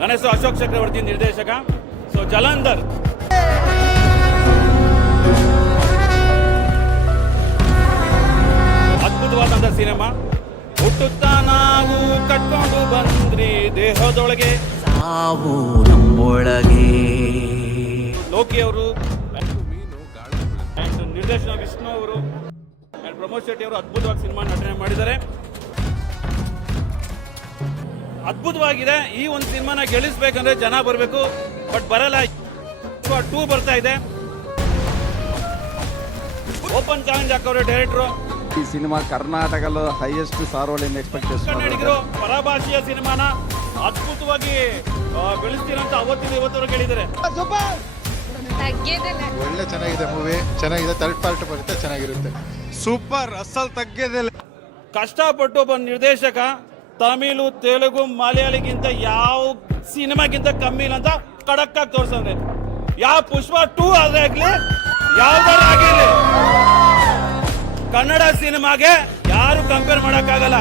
ನನ್ನ ಹೆಸರು ಅಶೋಕ್ ಚಕ್ರವರ್ತಿ, ನಿರ್ದೇಶಕ. ಸೊ ಜಲಂಧರ್ ಅದ್ಭುತವಾದಂಥ ಸಿನಿಮಾ. ಹುಟ್ಟುತ್ತಾ ನಾವು ಕಟ್ಕೊಂಡು ಬಂದ್ರಿ ದೇಹದೊಳಗೆ ಸಾವು ನಮ್ಮೊಳಗೆ. ಲೋಕಿ ಅವರು, ನಿರ್ದೇಶನ ವಿಷ್ಣು ಅವರು, ಪ್ರಮೋದ್ ಶೆಟ್ಟಿ ಅವರು ಅದ್ಭುತವಾಗಿ ಸಿನಿಮಾ ನಟನೆ ಮಾಡಿದ್ದಾರೆ. ಅದ್ಭುತವಾಗಿದೆ. ಈ ಒಂದು ಸಿನಿಮಾನ ಗೆಲ್ಲಿಸ್ಬೇಕಂದ್ರೆ ಜನ ಬರಬೇಕು, ಬಟ್ ಬರಲ್ಲ. 2 ಬರ್ತಾ ಇದೆ. ಓಪನ್ ಚಾಲೆಂಜ್ ಹಾಕವ್ರೆ ಡೈರೆಕ್ಟ್ರು. ಈ ಸಿನಿಮಾ ಕರ್ನಾಟಕದ ಹೈಯೆಸ್ಟ್ ಸಾರ್ವಜನಿಕ ಎಕ್ಸ್ಪೆಕ್ಟೇಷನ್. ಕನ್ನಡಿಗರು ಪರಭಾಷೆಯ ಸಿನಿಮಾನ ಅದ್ಭುತವಾಗಿ ಬೆಳೆಸ್ತೀರಂತ ಇವತ್ತವರೆಗೆ ಹೇಳಿದ್ದಾರೆ. ಒಳ್ಳೆ ಚೆನ್ನಾಗಿದೆ ಮೂವಿ, ಚೆನ್ನಾಗಿದೆ. 3rd ಪಾರ್ಟ್ ಬರುತ್ತೆ, ಚೆನ್ನಾಗಿರುತ್ತೆ. ಸೂಪರ್, ಅಸಲ್ ತಗ್ಗೆದಿಲ್ಲ. ಕಷ್ಟಪಟ್ಟು ಒಬ್ಬ ನಿರ್ದೇಶಕ ತಮಿಳು, ತೆಲುಗು, ಮಲಯಾಳಿಗಿಂತ ಯಾವ ಸಿನಿಮಾಗಿಂತ ಕಮ್ಮಿ ಇಲ್ಲ ಅಂತ ಖಡಕ್ ಆಗಿ ತೋರ್ಸಂದ್ರೆ. ಯಾವ ಪುಷ್ಪ 2 ಆದ್ರೆ ಆಗ್ಲಿ, ಯಾವ್ದಾರು ಆಗಿರ್ಲಿ, ಕನ್ನಡ ಸಿನಿಮಾಗೆ ಯಾರು ಕಂಪೇರ್ ಮಾಡಕ್ಕಾಗಲ್ಲ.